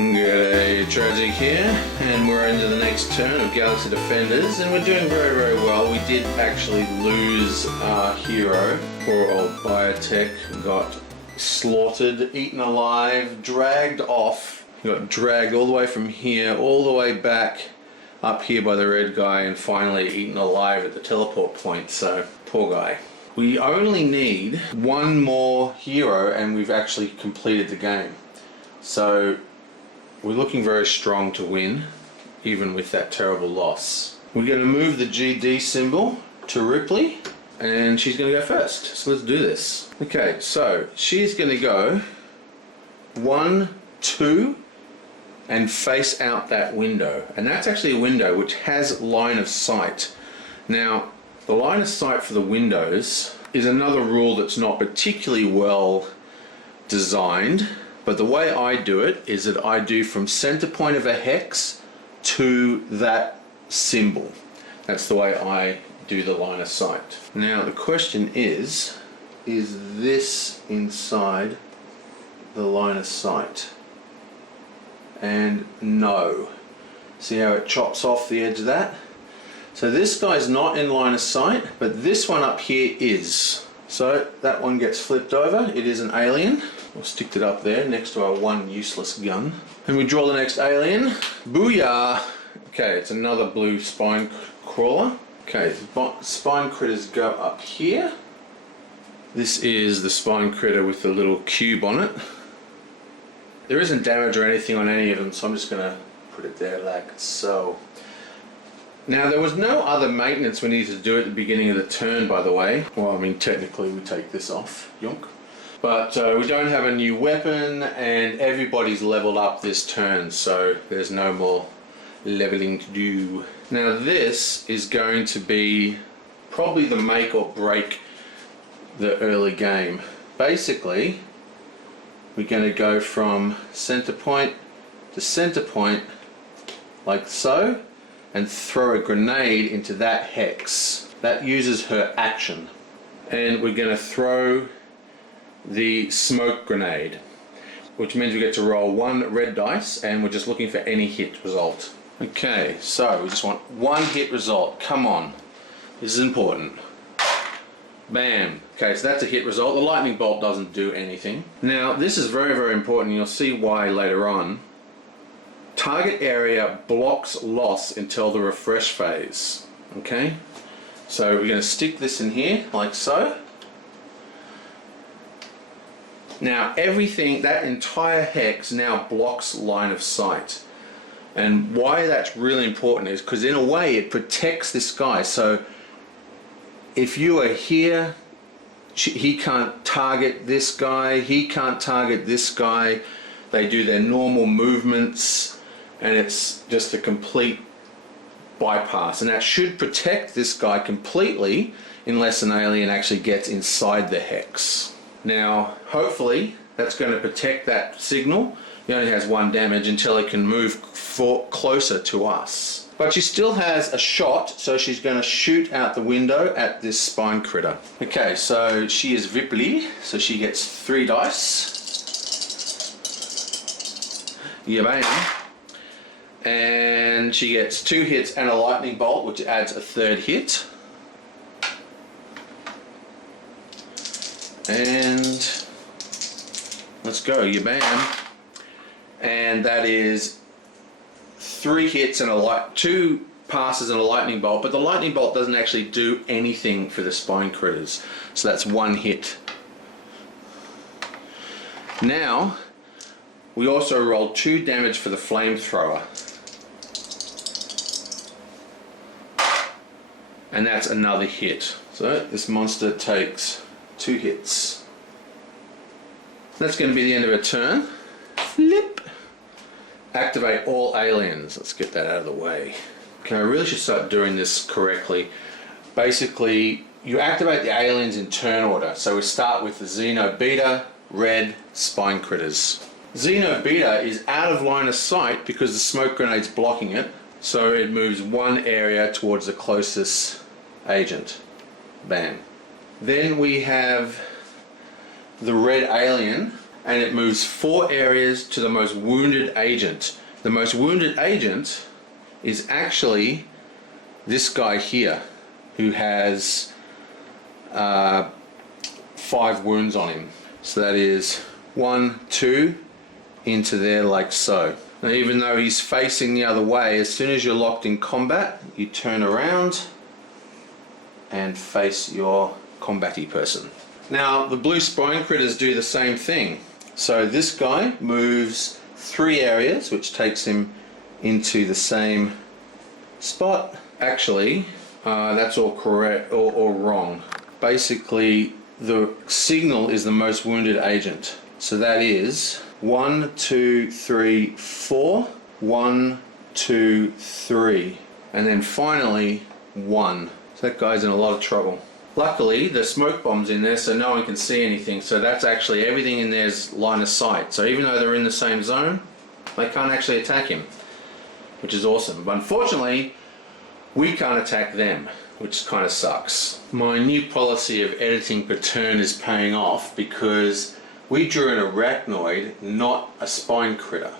G'day, Tragic here, and we're into the next turn of Galaxy Defenders, and we're doing very, very well. We did actually lose our hero, poor old Biotech, got slaughtered, eaten alive, dragged off. He got dragged all the way from here, all the way back up here by the red guy, and finally eaten alive at the teleport point, so poor guy. We only need one more hero and we've actually completed the game. So we're looking very strong to win, even with that terrible loss. We're going to move the GD symbol to Ripley, and she's going to go first. So let's do this. Okay, so she's going to go 1, 2, and face out that window. And that's actually a window which has line of sight. Now, the line of sight for the windows is another rule that's not particularly well designed. But the way I do it is that I do from center point of a hex to that symbol. That's the way I do the line of sight. Now the question is this inside the line of sight? And no. See how it chops off the edge of that? So this guy's not in line of sight, but this one up here is. So that one gets flipped over. It is an alien. We'll stick it up there next to our one useless gun. And we draw the next alien. Booyah! Okay, it's another blue spine crawler. Okay, spine critters go up here. This is the spine critter with the little cube on it. There isn't damage or anything on any of them, so I'm just going to put it there like so. Now, there was no other maintenance we needed to do at the beginning of the turn, by the way. Well, I mean, technically we take this off, yonk. But we don't have a new weapon, and everybody's leveled up this turn, so there's no more leveling to do. Now this is going to be probably the make or break the early game. Basically, we're going to go from center point to center point, like so, and throw a grenade into that hex. That uses her action. And we're going to throw the smoke grenade, which means we get to roll 1 red dice, and we're just looking for any hit result. Okay, so we just want 1 hit result. Come on, this is important. Bam. Okay, so that's a hit result. The lightning bolt doesn't do anything. Now this is very, very important. You'll see why later on. Target area blocks loss until the refresh phase. Okay, so we're going to stick this in here like so. Now everything, that entire hex now blocks line of sight. And why that's really important is because in a way it protects this guy. So if you are here, he can't target this guy, he can't target this guy. They do their normal movements, and it's just a complete bypass. And that should protect this guy completely unless an alien actually gets inside the hex. Now, hopefully, that's going to protect that signal. He only has 1 damage until it can move closer to us. But she still has a shot, so she's going to shoot out the window at this spine critter. Okay, so she is Ripley, so she gets 3 dice. Yeah, bam. And she gets 2 hits and a lightning bolt, which adds a 3rd hit. And let's go, you bam. And that is 3 hits and 2 passes and a lightning bolt, but the lightning bolt doesn't actually do anything for the spine critters. So that's 1 hit. Now, we also roll 2 damage for the flamethrower. And that's another hit. So this monster takes 2 hits. That's going to be the end of a turn. Flip. Activate all aliens. Let's get that out of the way. Okay, I really should start doing this correctly. Basically, you activate the aliens in turn order. So we start with the Xeno Beta, red, spine critters. Xeno Beta is out of line of sight because the smoke grenade's blocking it. So it moves 1 area towards the closest agent. Bam. Then we have the red alien, and it moves 4 areas to the most wounded agent. The most wounded agent is actually this guy here, who has 5 wounds on him. So that is 1, 2 into there like so. Now, even though he's facing the other way, as soon as you're locked in combat, you turn around and face your combatty person. Now, the blue spine critters do the same thing. So this guy moves 3 areas, which takes him into the same spot. Actually, that's all correct or wrong. Basically, the signal is the most wounded agent. So that is 1, 2, 3, 4. 1, 2, 3. And then finally 1. So that guy's in a lot of trouble. Luckily, the smoke bomb's in there so no one can see anything. So that's actually, everything in there's line of sight. So even though they're in the same zone, they can't actually attack him, which is awesome. But unfortunately, we can't attack them, which kind of sucks. My new policy of editing per turn is paying off because we drew an arachnoid, not a spine critter.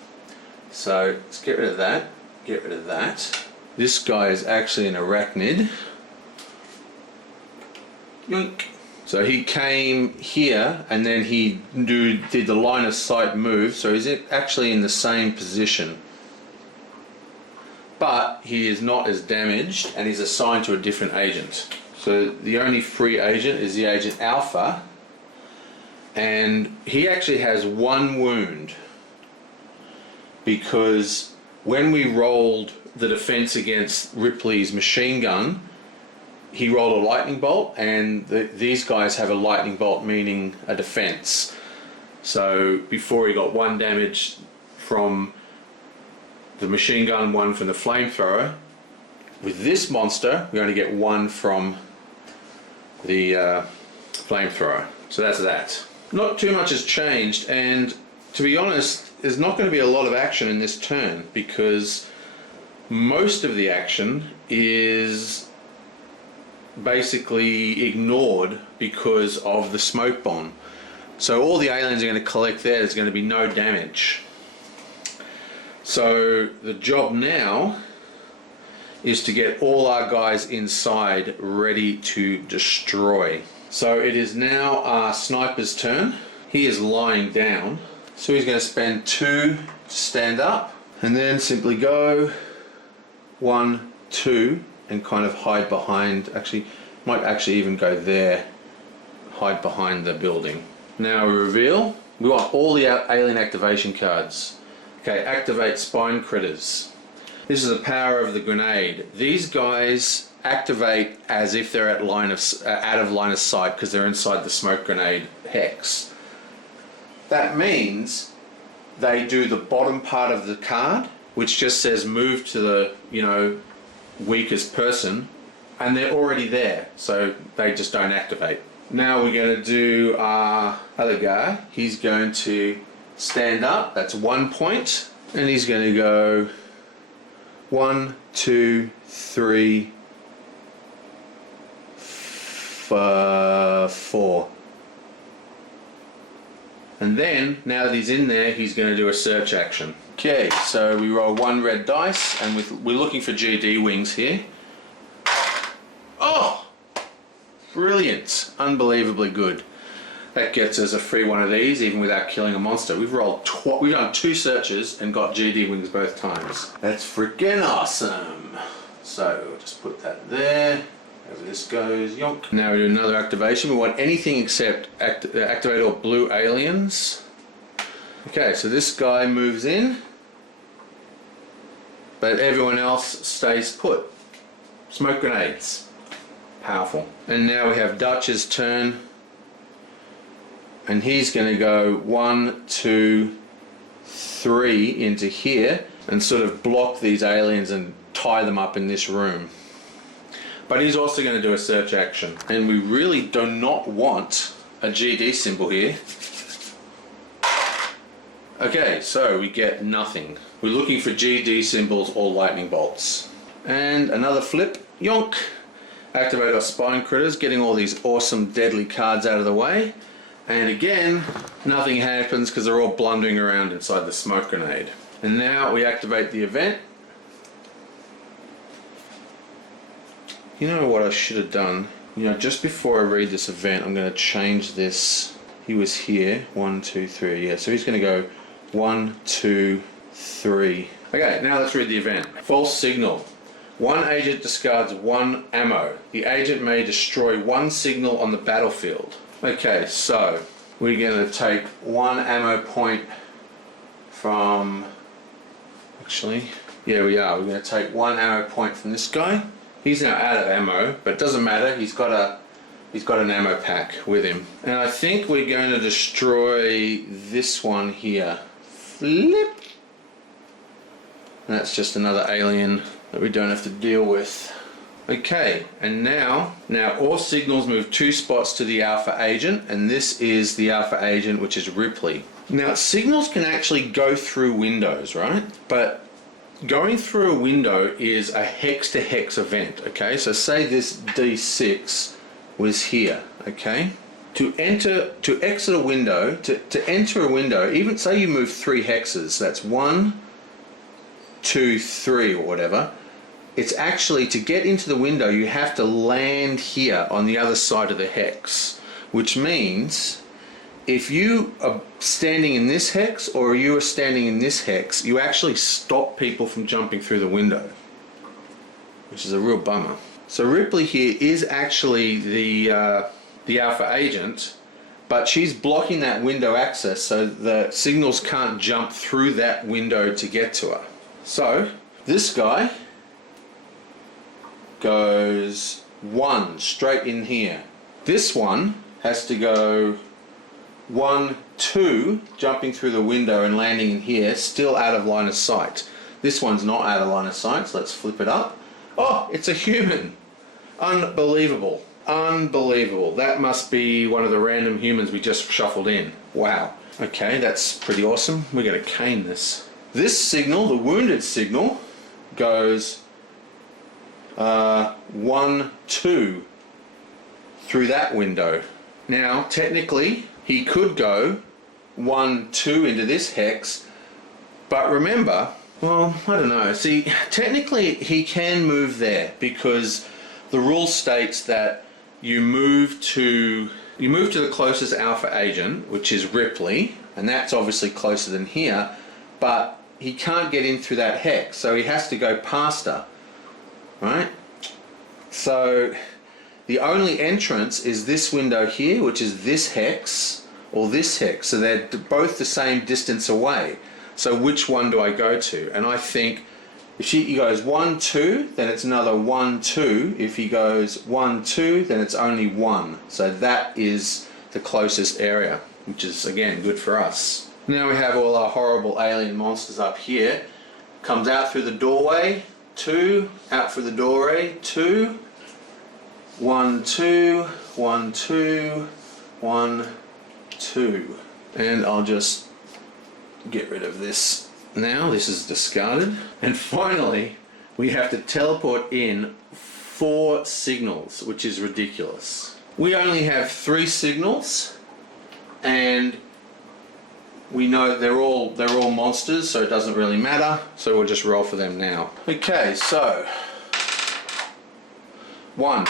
So let's get rid of that, get rid of that. This guy is actually an arachnid. Yoink. So he came here and then he did the line of sight move, so he's actually in the same position. But he is not as damaged and he's assigned to a different agent. So the only free agent is the agent Alpha, and he actually has 1 wound because when we rolled the defense against Ripley's machine gun, he rolled a lightning bolt, and these guys have a lightning bolt, meaning a defense. So before he got 1 damage from the machine gun, 1 from the flamethrower. With this monster, we only get 1 from the flamethrower. So that's that. Not too much has changed, and to be honest, there's not going to be a lot of action in this turn because most of the action is basically ignored because of the smoke bomb. So all the aliens are going to collect there. There's going to be no damage. So the job now is to get all our guys inside ready to destroy. So it is now our sniper's turn. He is lying down. So he's going to spend 2 to stand up and then simply go 1, 2 and kind of hide behind, actually might actually even go there, hide behind the building. Now we reveal, we want all the alien activation cards. Okay, activate spine critters. This is the power of the grenade. These guys activate as if they're out of line of sight because they're inside the smoke grenade hex. That means they do the bottom part of the card, which just says move to the, weakest person, and they're already there, so they just don't activate. Now we're going to do our other guy. He's going to stand up, that's 1 point, and he's going to go 1, 2, 3, 4. And then, now that he's in there, he's going to do a search action. Okay, so we roll 1 red dice, and we're looking for GD wings here. Oh! Brilliant. Unbelievably good. That gets us a free one of these, even without killing a monster. We've done 2 searches and got GD wings both times. That's freaking awesome. So, we'll just put that there. Over this goes, yonk. Now we do another activation. We want anything except activate all blue aliens. Okay, so this guy moves in, but everyone else stays put. Smoke grenades. Powerful. And now we have Dutch's turn, and he's going to go 1, 2, 3 into here and sort of block these aliens and tie them up in this room. But he's also going to do a search action, and we really do not want a GD symbol here. Okay, so we get nothing. We're looking for GD symbols or lightning bolts. And another flip, yonk. Activate our spine critters, getting all these awesome deadly cards out of the way. And again, nothing happens because they're all blundering around inside the smoke grenade. And now we activate the event. You know what I should have done? You know, just before I read this event, I'm going to change this. He was here. 1, 2, 3. Yeah, so he's going to go 1, 2, 3. Okay, now let's read the event. False signal. One agent discards 1 ammo. The agent may destroy 1 signal on the battlefield. Okay, so we're going to take 1 ammo point from... Actually, yeah, we are. We're going to take 1 ammo point from this guy. He's now out of ammo, but it doesn't matter. He's got an ammo pack with him. And I think we're going to destroy this one here. Flip! And that's just another alien that we don't have to deal with. Okay, and now all signals move 2 spots to the alpha agent, and this is the alpha agent, which is Ripley. Now, signals can actually go through windows, right? But going through a window is a hex-to-hex event, okay? So say this D6 was here, okay? To exit a window, to enter a window, even say you move 3 hexes, that's 1, 2, 3 or whatever, it's actually, to get into the window, you have to land here on the other side of the hex, which means if you are standing in this hex or you are standing in this hex, you actually stop people from jumping through the window, which is a real bummer. So Ripley here is actually the alpha agent, but she's blocking that window access so the signals can't jump through that window to get to her. So this guy goes 1 straight in here. This one has to go 1, 2, jumping through the window and landing in here, still out of line of sight. This one's not out of line of sight, so let's flip it up. Oh, it's a human. Unbelievable. Unbelievable. That must be one of the random humans we just shuffled in. Wow. Okay, that's pretty awesome. We're going to cane this. This signal, the wounded signal, goes 1, 2 through that window. Now, technically, he could go 1, 2 into this hex, but remember, well, I don't know. See, technically he can move there because the rule states that you move to the closest alpha agent, which is Ripley, and that's obviously closer than here, but he can't get in through that hex, so he has to go past her, right? So the only entrance is this window here, which is this hex or this hex, so they're both the same distance away. So which one do I go to? And I think if he goes 1, 2, then it's another 1, 2. If he goes 1, 2, then it's only 1. So that is the closest area, which is again good for us. Now we have all our horrible alien monsters up here. Comes out through the doorway, 2, out through the doorway, 2, 1, 2, 1, 2, 1, 2. And I'll just get rid of this. Now this is discarded. And finally, we have to teleport in 4 signals, which is ridiculous. We only have 3 signals, and we know they're all monsters, so it doesn't really matter. So we'll just roll for them now. Okay, so 1,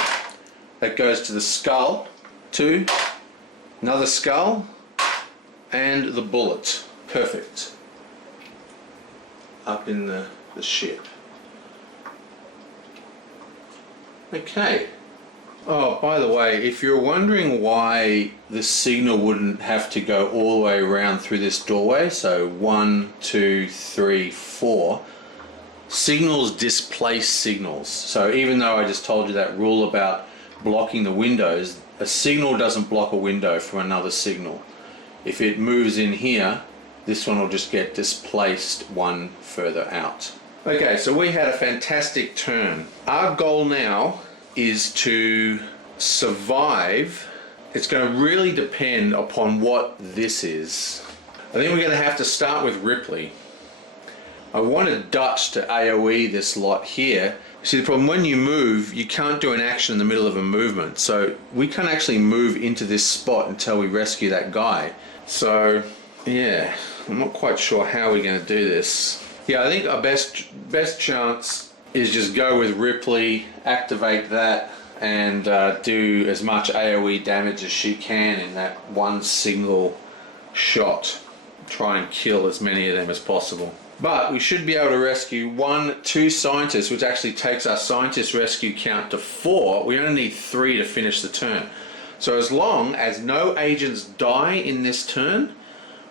that goes to the skull. 2, another skull, and the bullet. Perfect. Up in the ship. Okay. Oh, by the way, if you're wondering why the signal wouldn't have to go all the way around through this doorway, so 1, 2, 3, 4, signals displace signals. So even though I just told you that rule about blocking the windows, a signal doesn't block a window from another signal. If it moves in here, this one will just get displaced 1 further out. Okay, so we had a fantastic turn. Our goal now is to survive. It's going to really depend upon what this is. I think we're going to have to start with Ripley. I wanted Dutch to AoE this lot here. See, the problem, when you move, you can't do an action in the middle of a movement. So we can't actually move into this spot until we rescue that guy. So, yeah, I'm not quite sure how we're going to do this. Yeah, I think our best chance is just go with Ripley, activate that, and do as much AoE damage as she can in that one single shot. Try and kill as many of them as possible. But we should be able to rescue 2 scientists, which actually takes our scientist rescue count to 4. We only need 3 to finish the turn. So as long as no agents die in this turn,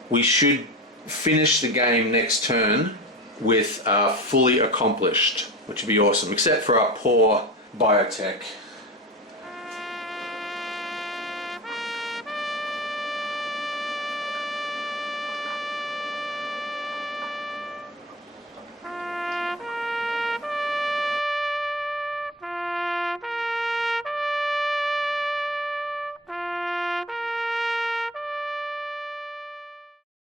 we should finish the game next turn with fully accomplished, which would be awesome, except for our poor biotech.